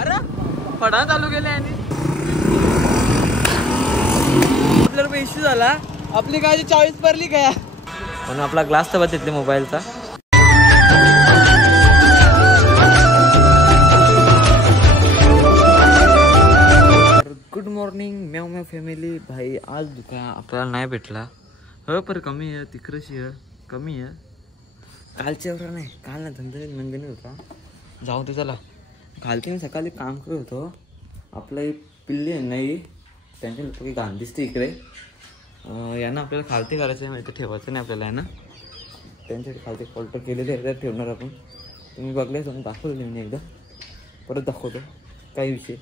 अरे पडा चालू केले आणि आपल्याला इश्यू झाला. आपली काय 40 भरली काय म्हणून आपला ग्लास तर बघितले मोबाईलचा. गुड मॉर्निंग म्याव म्याव फॅमिली. भाई आज दुकान आपल्याला नाही भेटला हो, पर कमी आहे तिकडची आहे, कमी आहे. कालच्या एवढा नाही, काल ना धंदा नंदिनी होता. जाऊ दे चला. कालची मी सकाळी काम करत होतो. आपलं एक पिल्ली नाही त्यांच्या घाण दिसते इकडे. यांना आपल्याला खालती करायचं आहे, माहिती ठेवायचं नाही आपल्याला आहे ना. त्यांच्यासाठी खालती फॉल्टर केलेले आहे, ठेवणार आपण. तुम्ही बघले तुम्ही दाखवले मी एकदा, परत दाखवतो काही विषय.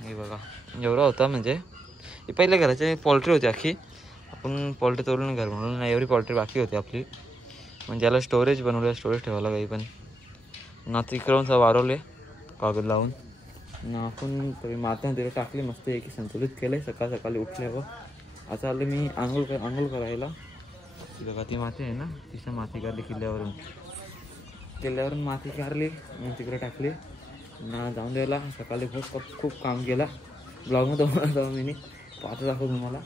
हे बघा एवढा होता, म्हणजे हे पहिले घराचे पोल्ट्री होती अख्खी. आपण पोल्ट्री तोडून घर म्हणून एवढी पोल्ट्री बाकी होती आपली. म्हणजे याला स्टोरेज बनवलं, स्टोरेज ठेवायला काही पण ना तिकडून वाढवले कागद लावून ना. आपण तरी माती तिला टाकली मस्त एक संतुलित केलं आहे. सकाळ सकाळी उठल्यावर आता आलं मी आंघोळ करायला. बघा ती माती आहे ना, तिच्या माती काढली किल्ल्यावरून माती काढली मग तिकडे टाकली ना. जाऊन द्यायला सकाळी खूप काम केला. ब्लॉगमध्ये जाऊ मी पाहतो दाखवतो तुम्हाला.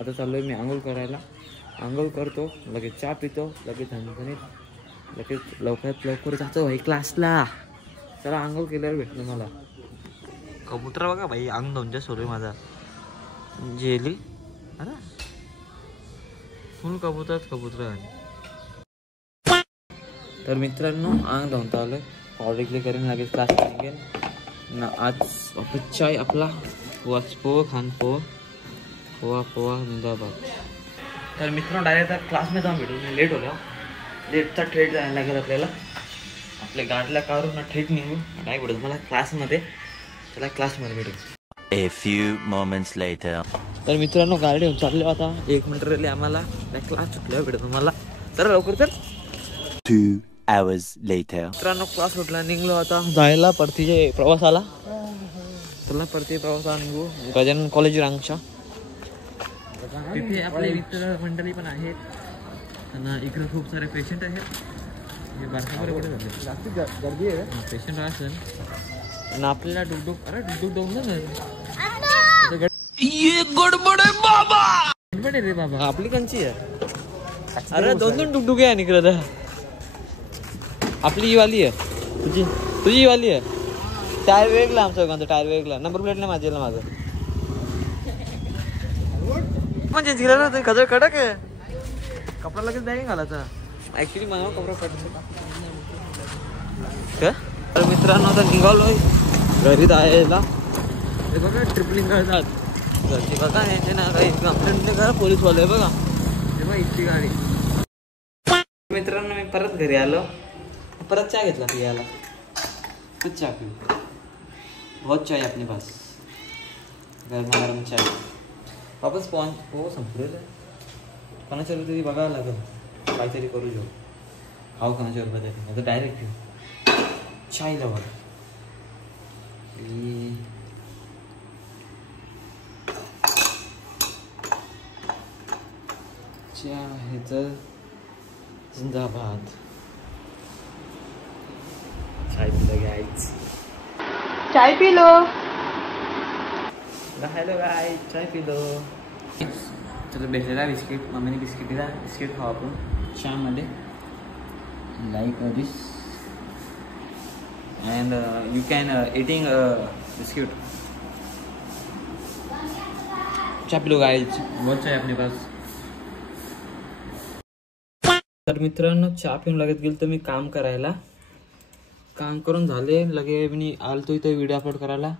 आता चाललो आहे मी आंघोळ करायला. आंघोळ करतो, लगेच चहा पितो, लगेच झणझणीत, लगेच लवकरात लवकर जातो भाई क्लासला. चला आंघोळ केल्यावर भेटलं मला. कबूतर बघा भाई, अंग धोंच्या सोडू माझा जेली. अरे फुल कबूतर आहे. तर मित्रांनो अंग धुवता आलं, पावडर क्लिक करून लगेच क्लास निघेल ना. आज वापस चाय आपला पोहा खान पोहा जिंदाबाद. तर मित्रांनो डायरेक्ट क्लासमध्ये जाऊन भेटू. मी लेट होलो, लेटचा थेट जायला लागेल आपल्याला. आपल्या गाडीला काढून ना थेट निघू काय भेटू मला क्लासमध्ये. त्याला क्लासमध्ये भेटू. A few moments later. तर मित्रांनो गाडी घेऊन चाललो आता. 1 मिनिट राहिले आम्हाला क्लास सुटल्यावर भेटतो मला. तर लवकर तर 2 hours later. मित्रांनो क्लास सुटला, निघलो आता जायला परतीचे प्रवासाला. चला परती प्रवासाला निघू गजानन कॉलेज रांगच्या. तिथे आपले मित्र मंडळी पण आहेत आणि इकडे खूप सारे पेशंट आहेत. हे बारकावर कुठे झाले जास्ती गर्दी आहे पेशंट असेल आणि आपल्याला डुकडुक ना ये गडबड आहे बाबा. गडबड आहे रे बाबा, आपली कंची आहे. अरे 2 डुकडुके आहे इकडे. आपली ही वाली आहे, तुझी ही वाली आहे. टायर वेगळा आमचा कोणता टायर वेगळा. नंबर प्लेट नाही माझ्याला माझं म्हणजे जिला ना ते खजर कडक आहे. कपडा लगेच बॅगिंग घालायचा. ऍक्च्युली मला कपडा पडतो. तर मित्रांनो आता निघालोय घरी जायला. हे बघा ट्रिपलिंग करतात घरची. बघा यांचे ना काही कंप्लेंट नाही करा पोलीसवाले. बघा हे बघा इतकी गाडी. मित्रांनो मी परत घरी आलो, परत चहा घेतला पियाला. कुछ चहा पिऊ, बहुत चाय अपने पास, गरम गरम चाय. वापस पोहा संपलेलं आहे. कोणाच्या रुपये तरी बघावं लागेल, काहीतरी करू घेऊ. खाऊ कोणाच्या रुपये तरी, आता डायरेक्ट घेऊ चाय लवर. चहा जिंदाबाद. चाय पिलो गाइस, चाय पी लो. हेलो गाइस चाय पी लो. चलो भेटलेला बिस्किट, मम्मीने बिस्किट दिला. बिस्किट खाऊ आपण चहामध्ये. Like this and you can eating biscuit. Chai pillow guys, बहुत चाय अपने पास. तर मित्रांनो चहा पिऊन लगेच गेलो तर मी काम करायला. काम करून झाले लगे मी आलतो इथं व्हिडिओ अपलोड करायला.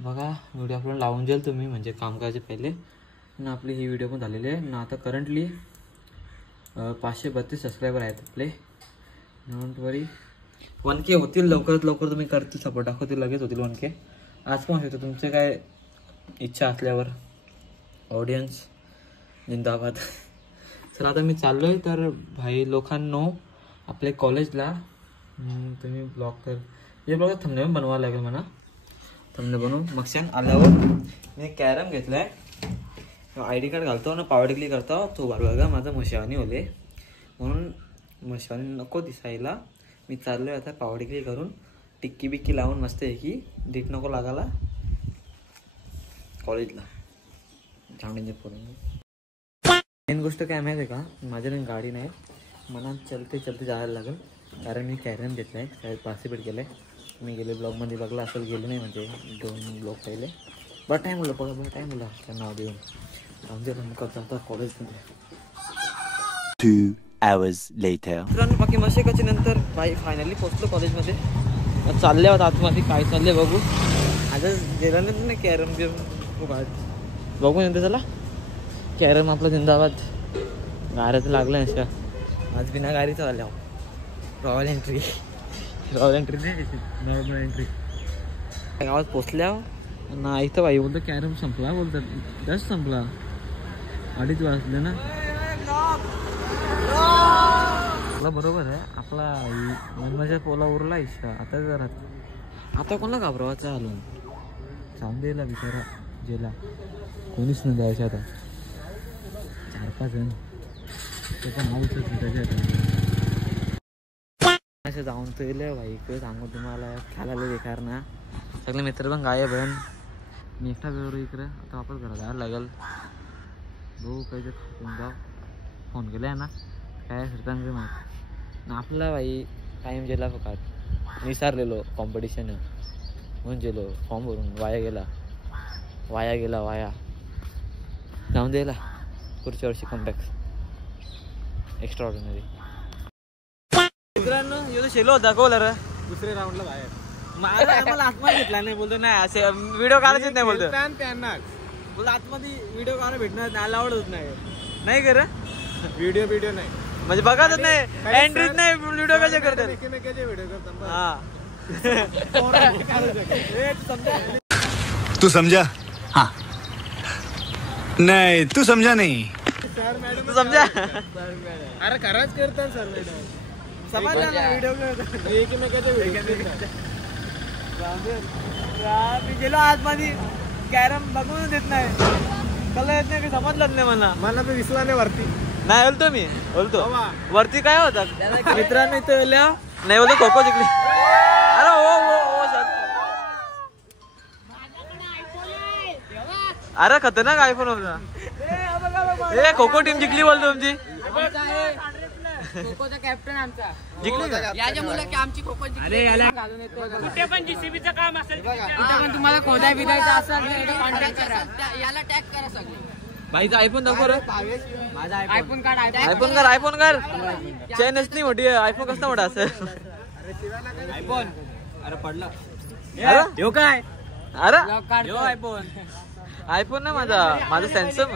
बघा व्हिडिओ अपलोड लावून जाईल तुम्ही, म्हणजे काम करायचे पहिले ना. आपली ही व्हिडिओ पण झालेली आहे ना. आता करंटली 532 सबस्क्रायबर आहेत आपले. डोंट वरी 1K होतील लवकरात लवकर. तुम्ही करतील सपोर्ट दाखवतील, लगेच होतील 1K. आज पण होतो तुमचे काय इच्छा असल्यावर. ऑडियन्स जिंदाबाद. चला आता मी चाललो आहे. तर भाई लोकांनो आपल्या कॉलेजला तुम्ही ब्लॉग तर हे ब्लॉग थंबनेल बनवायला लागेल मला. थंबनेल बनवून मग आल्यावर मी कॅरम घेतला आहे. ID कार्ड घालतो ना, पावडर क्लिक करतो. तो बघा माझा मशानी होले म्हणून मशानी नको दिसायला मी चाललो आहे आता पावडर क्लिक करून टिक्की बिक्की लावून मस्त आहे की डीट नको लागायला कॉलेजला झावणीचे पोरं. मेन गोष्ट काय माहिती आहे का, माझ्याकडे गाडी नाही, मला चलते चलते जायला लागेल कारण मी कॅरम घेतला आहे, शाळेत पार्टिसिपेट केलं आहे. मी गेले ब्लॉगमध्ये बघला असेल, गेलो नाही म्हणजे 2 ब्लॉग पहिले. बरं टाईम बोललं बघा, बरं टाईम बोला त्या नाव देऊन जाऊन दे मग जाता कॉलेजमध्ये. 2 hours later. मित्रांनो बाकी मशेकाची नंतर बाई फायनली पोचलो कॉलेजमध्ये. चालले होत आतमध्ये काय चालले बघू. आजच गेला नाही कॅरम गेम खूप आज बघू नंतर. चला कॅरम आपला जिंदाबाद. गाड्याचं लागलं नसतं आज, बिना गाडीचं आल्या. रॉयल एंट्री नाही नॉर्मल एंट्री. गावात पोचल्या ना इथं बाई बोलतो कॅरम संपला, बोलतात जास्त संपला 2:30 वाजले ना. आपला बरोबर आहे, आपला मनमाच्या पोला उरला इच्छा आता जरा. आता कोणाला घाबरवायचं आलो जाऊन द्यायला बिचारा जेला, कोणीच नाही जायचं आता. 4-5 जण त्याचं नाव त्याच्या असं जाऊन तर येईल भाई. इकडे सांगू तुम्हाला खेळायला बेकार ना, सगळे मित्र पण गायब आहे. मी एकटा वेळ इकडे आता वापस घरा जायला लागेल. भाऊ काही ते खाऊन जाऊ फोन केला ना काय सरतांचं माहीत. आपला भाई टाईम गेला फक्त, विसरलेलो कॉम्पिटिशन म्हणून गेलो फॉर्म भरून वाया गेला. जाऊन द्यायला पुढच्या वर्षी कॉम्पॅक्ट एक्स्ट्रा ऑर्डिनरी. मित्रांनो एवढं शेलो होता कोला रे दुसऱ्या राऊंडला बाहेर. मला आतमध्ये घेतला नाही, बोलतो नाही असे व्हिडिओ काढायचेच नाही बोलतो. त्यांनाच बोलतो आतमध्ये व्हिडिओ काढायला भेटणार नाही, आवडत नाही कर व्हिडिओ नाही म्हणजे बघाच नाही, एंट्रीच नाही, व्हिडिओ कसे करतात. तू समझा? हाँ. नहीं तू समझा नहीं. तू समजा. अरे खरंच करतात सर मॅडम, समजला व्हिडिओ मी गेलो आतमध्ये कॅरम बघून देत नाही, कला येत नाही, समजलंच नाही मला तर दिसला नाही वरती. नाही बोलतो वरती काय होता मित्रांनो इथं नाही बोलतो खो खो जिंकली. अरे हो अरे खतरनाक आयफोन होता. खो खो टीम जिंकली बोलतो तुमची. खोखोचा कॅप्टन आमचा जिंकली का? याच्या मुलं की आमची खोखो अरे याला कुठे पण जीसीबीचं काम असेल, कुठे पण तुम्हाला खोदा बिदायचा असेल कॉन्टॅक्ट करा, याला टॅग करा सगळे. बाईचा आयफोन दाखव रे. माझा आयफोन कार्ड आयफोन कर चेनच नाही मोठी, आयफोन कसं मोठा असेल. आयफोन अरे पडला. अरे काय अरे आयफोन नाही माझा सॅमसंग.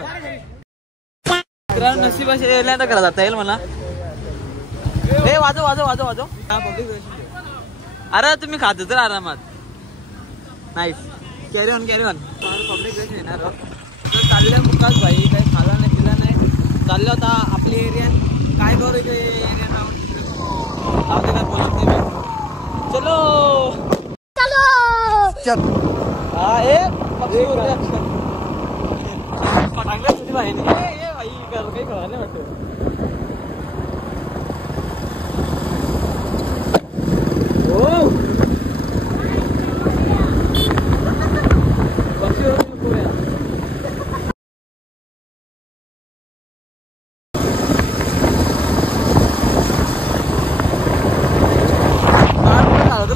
नशीब असे करा जाता येईल मला. हे वाजव. अरे तुम्ही खात तर आरामात. नाईस कॅरी ऑन पब्लिक येणार चालल्या मुकाच भाई, काही खाला नाही पिला नाही. चाललं होता आपली एरिया काय करू एरिया काय बोलत नाही मी. चलो हा हे पक्षी पटांगला सुद्धा भाई भाई काही खळा नाही वाटत.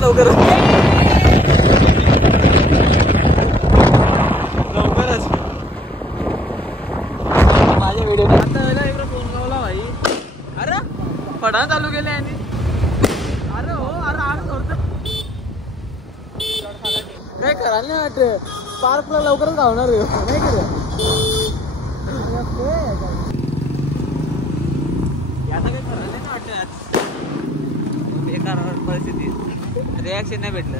लवकरच माझ्या व्हिडिओ आता इकडे फोन लावला भाई. अरे पडा चालू केले आणि अरे काय करायला नाही वाटत. पार्कला लवकरच धावणार नाही करे. आता काही करायला नाही वाटत. बेकार परिस्थिती, रिॲक्शन नाही भेटलं.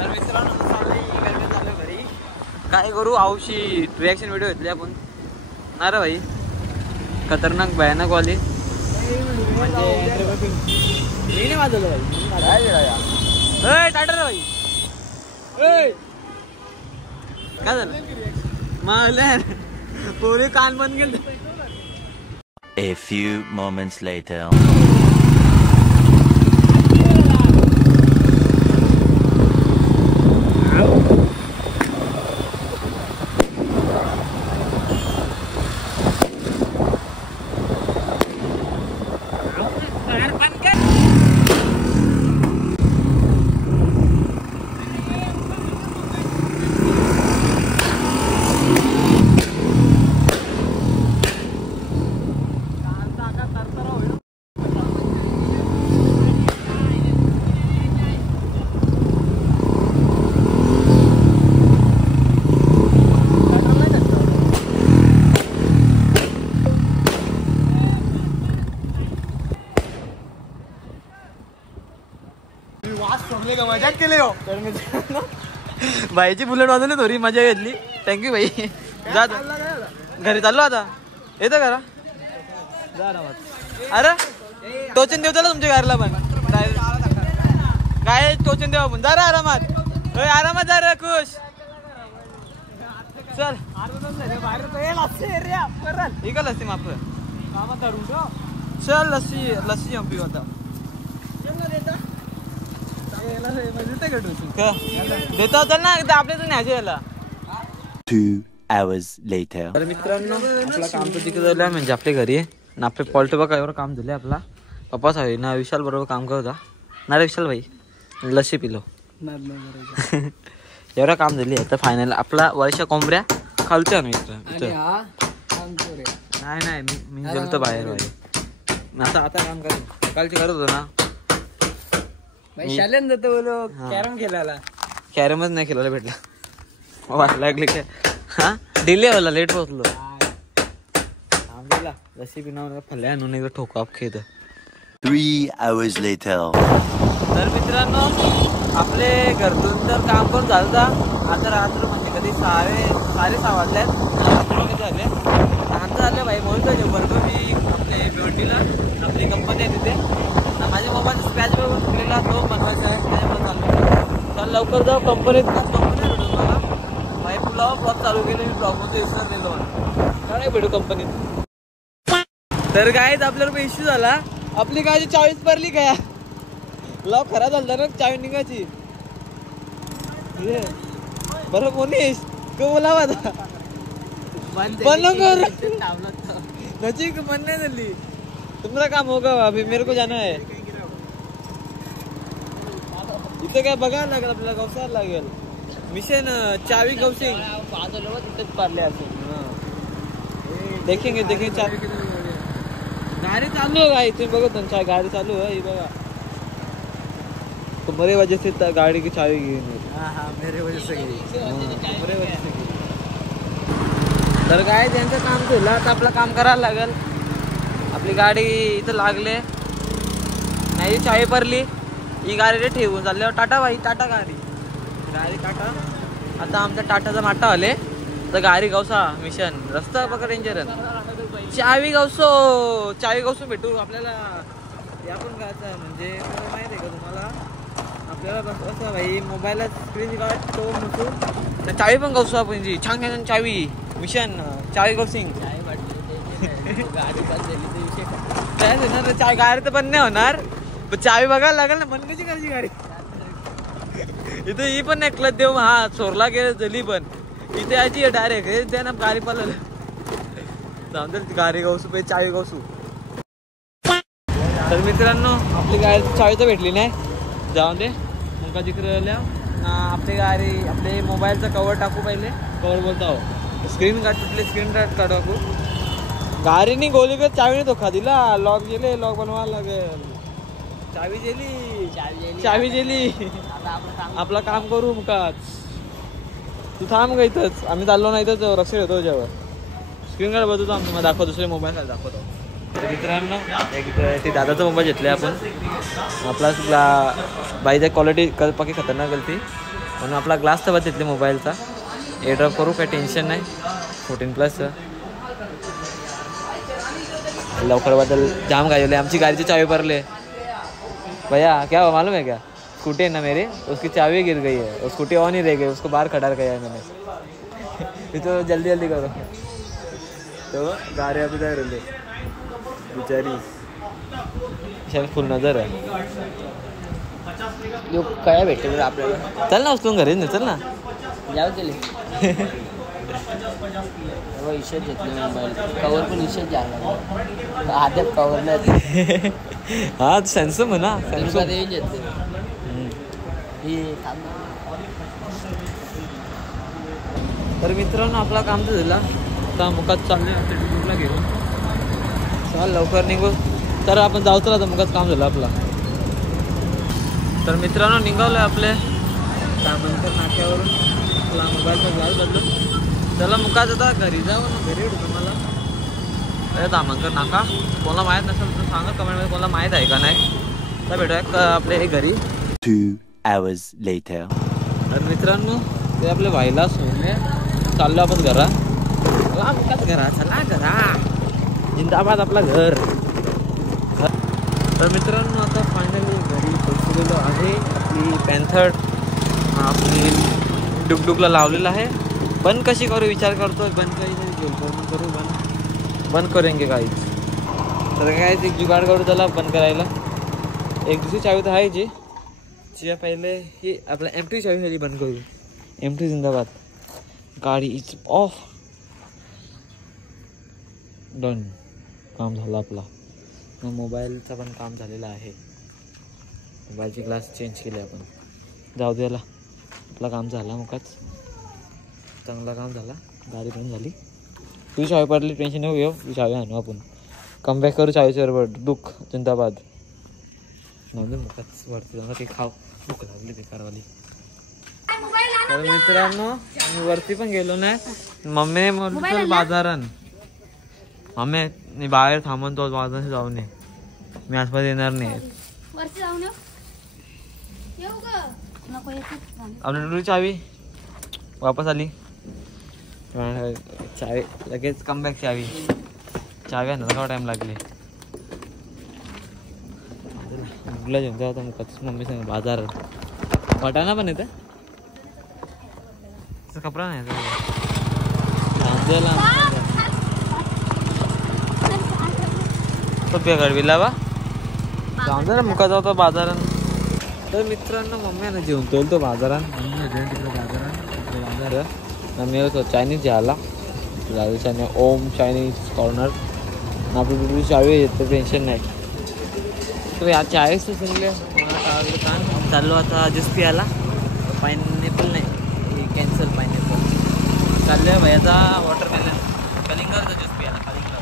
तर मित्रांनो चालू घरी काय करू. औशी रिॲक्शन व्हिडिओ घेतली आपण ना रे भाई, खतरनाक भयानक वाली. मी नाही वाजवलं भाई. टाटा रे भाई. काय झालं मला पोरी कान बंद केलं. A few moments later. मजाक केले हो. बाईची बुलेट वाजवली थोडी मजा घेतली. थँक्यू बाई. जा घरी चाललो आता. येतं करा जा आरामात. अरे टोचन देऊ चला तुमच्या घरला पण काय टोचन देऊ आपण. जा रे आरामात. आरामात जा रे खुश. चल इकडं लस्सी माप. चल लस्सी लस्सी पिऊ आता. देता होता ना आपल्या तर न्यायचे याला. 2 hours later. तर मित्रांनो आपला काम तर तिकडे झालं म्हणजे आपल्या घरी ना आपले पॉल्ट बघा एवढं काम झालं आपला. पप्पाच हवे ना विशाल बरोबर काम करत होता ना रे विशाल भाई. लस्सी पिलो एवढं काम झाली आहे. तर फायनल आपला वर्षा कोंबऱ्या खालच्या मित्र. नाही नाही मी गेलो बाहेर बाहेर आता आता काम कर. सकाळची करत होतो ना शालेन जातो बोलो कॅरम खेळायला. कॅरमच नाही खेळायला भेटला. वाट लागली काय. हा डिले होला लेट पोहोचलो. थांबलेला लसी पिणार फल्या आणून एकदा ठोका खेळ. 3 hours later. तर मित्रांनो आपले घरतून तर काम करून झालं होता. आता रात्र म्हणजे कधी 6:30 वाजल्यात. झाले आता झाले भाई बोलतो बरोबर. मी आपले भिवंडीला आपली कंपनी आहे तिथे माझ्या मोबाईल स्क्रॅच केलेला तो बनवायचा आहे. त्याच्यामध्ये चालू तर लवकर जाऊ कंपनीत. कंपनी भेटू मला भाई पुलाव ब्लॉग चालू केले. मी ब्लॉगमध्ये विसर दिलो काय भेटू कंपनीत. तर कायच आपल्याला इश्यू झाला. आपली गाडी 40 भरली काय लॉक खराब झाला ना चावी निघायची. बरं कोणीस तो बोलावा आता बंद कर नजीक मन नाही झाली. तुम्हाला काम होगा अभी मेरे को जाना है. इथं काय बघायला लागेल आपल्याला गवसायला लागेल. मिशन चावी गवसिंग तिथेच पारले असेल. देखेंगे देखेंगे चावी गाडी चालू आहे भाई. तुम्ही बघत ना गाडी चालू आहे ही बघा. तुम्हारे वजह से गाड़ी की चावी गई. मेरे वजह से तर काय त्यांचं काम केलं आता आपलं काम करायला लागेल. आपली गाडी इथं लागले नाही चावी भरली. ही गाडी ठेवून चालल्यावर टाटा भाई टाटा गाडी टाटा. आता आमच्या टाटाचा माटा आले तर गाडी गवसा मिशन रस्ता बघा डेंजर. चावी गवसो भेटू आपल्याला. या पण गायचं म्हणजे माहिती आहे का तुम्हाला आपल्याला कसं भाई मोबाईलला स्क्रीन गार्ड तो नसू चावी पण गवसू आपण जी छान छान चावी मिशन चावी गवसिंग. गाडी तर पण नाही होणार पण चावी बघायला लागेल ना. बंद कशी करायची गाडी. इथे ही पण नाही क्लच देऊ. हा चोरला गेलं झाली पण इथे यायची डायरेक्ट द्या ना गाडी पळायला जाऊन दे. गाडी गवसू पाहिजे चावी गवसू. तर मित्रांनो आपली गाडी चावी तर भेटली नाही. जाऊन दे मुका जिकडे आपली गाडी आपले मोबाईलचा कवर टाकू पहिले. कवर बोलतो स्क्रीन गार्ड तुटले स्क्रीन गार्ड टाकू. गाडीनी गोली कर चावीने धोका दिला. लॉक गेले लॉक बनवायला लागेल. चावी गेली आपलं काम करू मुकाच. तू थांब का इथंच. आम्ही चाललो नाही तर रक्षण येतो त्याच्यावर. स्क्रीन गार्ड बदलतो आम्ही तुम्हाला दाखवतो. दुसरे मोबाईल दाखवतो. मित्रांनो ते दादाचा मोबाईल घेतला आपण. आपला बाईच्या क्वालिटी पक्की खतरनाक गलती म्हणून आपला ग्लास तर बदलले मोबाईलचा. एअरड्रॉप करू काही टेन्शन नाही. 14+ लवकर बदल जाम गाजवले. आमची गाडीची चावी भरले भैया. क्या हुआ मालूम है क्या. स्कूटी है ना मेरी उसकी चावी गिर गई है. वो स्कूटी ऑन ही रह गई. उसको बाहर खड़ा किया है मैंने. तो जल्दी करो तो गाड़ी अभी तक रही. बिचारी फुल नजर आहे. काय भेटेल आपल्याला? चल ना उचलून घरी चल ना. जाऊ केले इशेच घेतले मोबाईल कवर पण इशेच झाला हातात कवर नाही. हा सॅमसंग म्हणा सॅमसंग. तर मित्रांनो आपला काम तर झाला. आता मुखात चालले आपल्या घेऊन. चाल लवकर निघू. तर आपण जाऊ चला. आता मुखात काम झालं आपला. तर मित्रांनो निघालोय आपले तामणकर नाक्यावरून. आपला मोबाईलचा ग्लास बदलून त्याला मुखात आता घरी जाऊ ना. घरी येऊ तुम्हाला. अरे तामणकर नाका कोणाला माहीत नसेल तर सांगा कमेंटमध्ये कोणाला माहीत आहे का नाही. तर भेटूया आपल्या घरी. 2 hours later. तर मित्रांनो ते आपल्या भाईला सोडणे चाललो आपण घरा. घरा चला घरा. जिंदाबाद आपला घर. तर मित्रांनो आता फायनली घरी पोहोचलेलो आहे. आपली पॅन्थर आपली डुकडुकला लावलेला आहे. बंद कशी करू विचार करतो. बंद करू बंद करेंगे काहीच. तर काय एक जुगाड करू त्याला बंद करायला. एक दुसरी चावी तर आहे जी पहिले ही आपल्या एमटी चावी खाली बंद करू. एमटी जिंदाबाद. गाडी इज ऑफ. डन. काम झालं आपला. मोबाईलचं पण काम झालेलं आहे. मोबाईलची ग्लास चेंज केले आपण. जाऊ द्याला आपला काम झाला. मुखात चांगला काम झाला. गाडी पण झाली. तुझी चावी पडली टेन्शन नको घेऊ. तुझी चावी आणू आपण. कमबॅक करू चावीच्या बरोबर. दुःख जिंदाबाद. नव्हते मुखात वरती जाऊन काही खाऊ. भूक लागली बेकारवाली. तर मित्रांनो मी वरती पण गेलो नाही. मम्मी म्हणतो बाजारात. मम्मी मी बाहेर थांबून तो बाजारात जाऊ नये. मी आसपास येणार नाही. आपली चावी वापस आली. चावी लगेच कमबॅक चावी. चावी आणा थोडा टाइम लागले. मुगला जेवण होता मुखात. मम्मी सांग बाजारात वाटाणा पण येतं. कपडा नाही गडविला बा जाऊन ना मुका जाऊ बाजारात. तर मित्रांनो मम्मी ना जेवण तो बाजारात. मम्मी तिकडे बाजार मम्मी चायनीज घ्यायला चायनीज ओम चायनीज कॉर्नर. आपली चावी येते टेन्शन नाही. तो या चाळीस सांगले चाललो आता ज्यूस पियाला. पायनॅपल नाही कॅन्सल पायनॅपल चाललं आहे भैयाचा. वॉटरमेलन कलिंगरचा ज्यूस पियाला. कलिंगर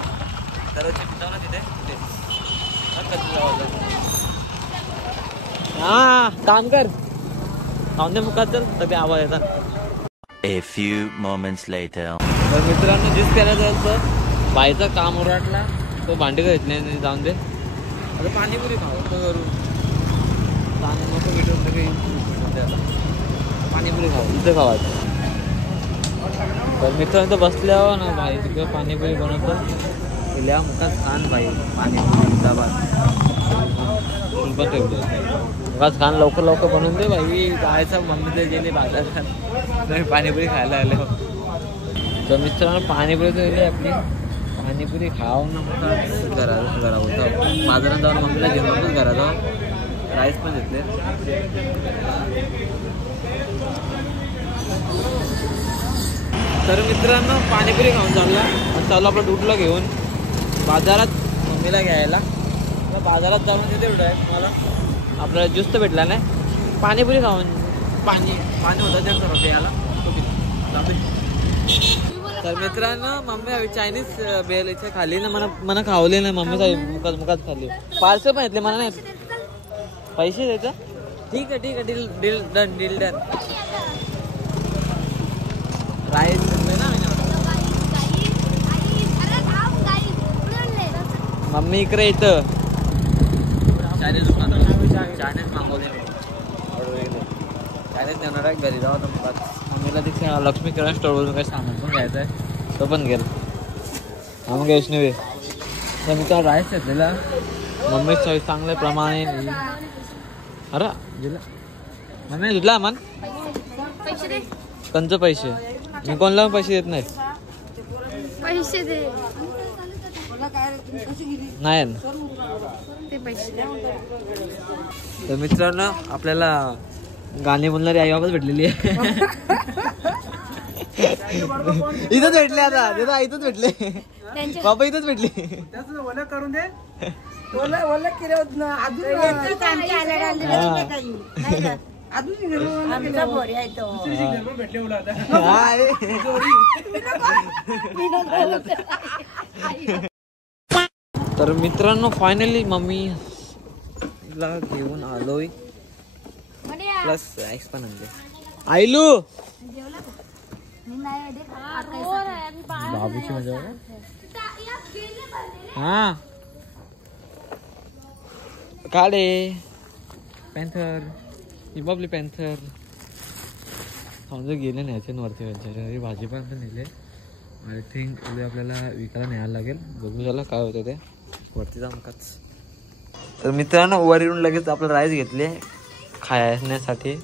दररोजचे पिताव ना तिथे हां काम कर. खाऊन मुखात चल तरी आवाज येतात. A few moments later. तर मित्रांनो ज्यूस प्यायला जायचं. बाईचा काम उराटला. तो भांडी घेतले नाही जाऊन दे. आता पाणीपुरी खाऊ करू. नको भेटू पाणीपुरी खाऊ. इथं खावायचं. तर मित्रांनो तर बसल्यावर ना भाई तिकडे पाणीपुरी बनवतो. गेल्या मुखात खान भाई पाणीपुरी जिंदाबाद. पण ठेवतो मुखात खान लवकर लवकर बनवून दे भाई. बाहेरचा मम्मीला गेले बाजारात पाणीपुरी खायला आले. तर मित्रांनो पाणीपुरी तर गेली आपली. पाणीपुरी खाऊन ना घरा होतं. बाजारात जाऊन मम्मीला घेऊन होतो घरात जाऊन. राईस पण घेतले. तर मित्रांनो पाणीपुरी खाऊन चालला. चालू आपलं डुटला घेऊन बाजारात मम्मीला घ्यायला. बाजारात जाऊन तिथे भेटू आहे मला. आपल्याला ज्यूस तर भेटला नाही. पाणीपुरी खाऊन पाणी होतं ते सर्व प्यायला. तर मित्रांनो मम्मी हवी चायनीज बेल इथे खाली ना. मला खावले नाही. मम्मी मुखात खाल्ली. पार्सल पण घेतले मला नाही. पैसे द्यायचं. ठीक आहे डील डन. राईस ना मम्मी इकडे येतं. चायनीज मागवले. चायनीज नेणार आहे घरी जाऊ. मम्मीला तिथे लक्ष्मी किराणा स्टोरवरून काही सामान पण घ्यायचं आहे. तो पण घेईल. मग वैष्णवी तर मी तो राईस घेतलेला. मम्मी चॉईस चांगल्या प्रमाणे. अरे दिला मम्मी दिला मन कंच पैसे. मी कोणाला पैसे देत नाही. पैसे दे. नाही ना. तर मित्रांनो आपल्याला गाणे बोलणारी आई बाबाच भेटलेली आहे. इथंच भेटले आता दादा, इथंच भेटले बाबा, इथंच भेटले. त्याचं ओलं करून दे. भेटले उला तर मित्रांनो फायनली मम्मीला घेऊन आलोय, प्लस आईस पण आणले. आईलू बाबूची मजा. हा काढे पॅन्थर, ही बबली पॅन्थर. समजा गेले न्यायचे वरती घरी, भाजी पण नेले. आय थिंक उद्या आपल्याला विकायला न्यायला लागेल. बघू झाला काय होतं ते वरती जाऊन काच. तर मित्रांनो वर येऊन लगेच आपलं राईस घेतले खाण्यासाठी.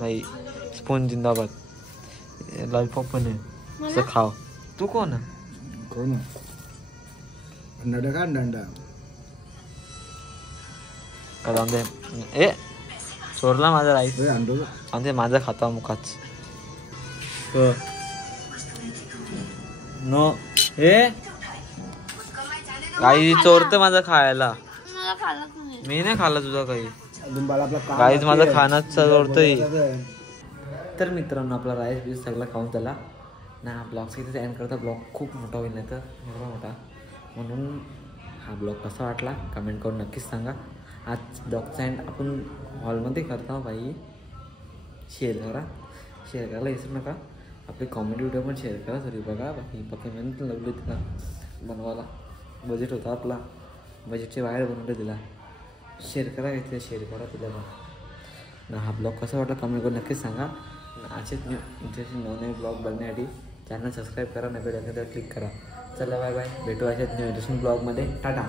भाई स्पून जिंदाबाद. लॉलीपॉप पण आहे असं खाव. तू कोण कोण अंडा का ए चोरला माझा राईस. सांगते माझा खाता मुखाच नो. हे काही चोरतं माझा खायला. मी नाही खाल्ला तुझा काही. काहीच माझं खाणं चोरतंय. तर मित्रांनो आपला राईस बीस सगळा खाऊन झाला ना. ब्लॉग इथे एंड करता. ब्लॉग खूप मोठा होईल नाही तर एवढा मोठा. म्हणून हा ब्लॉग कसा वाटला कमेंट करून नक्कीच सांगा. आज ब्लॉगचा एंड आपण हॉलमध्ये करता बाई. शेअर करायला विसरू नका. आपले कॉमेडी व्हिडिओ पण शेअर करा तरी बघा. बाकी मेहनत लागली तिला बनवायला. बजेट होता आपला, बजेटच्या बाहेर बनवलं तिला. शेअर करा घेतलं, शेअर करा तिला ना. हा ब्लॉग कसा वाटला कमेंट करून नक्कीच सांगा. असेच न्यू इंटरेस्टिंग नवनवीन ब्लॉग बघण्यासाठी चॅनल सबस्क्राईब करा, नवीन एखाद्या क्लिक करा. चला बाय बाय, भेटू अशाच न्यू इंटरेस्टिंग ब्लॉगमध्ये. टाटा.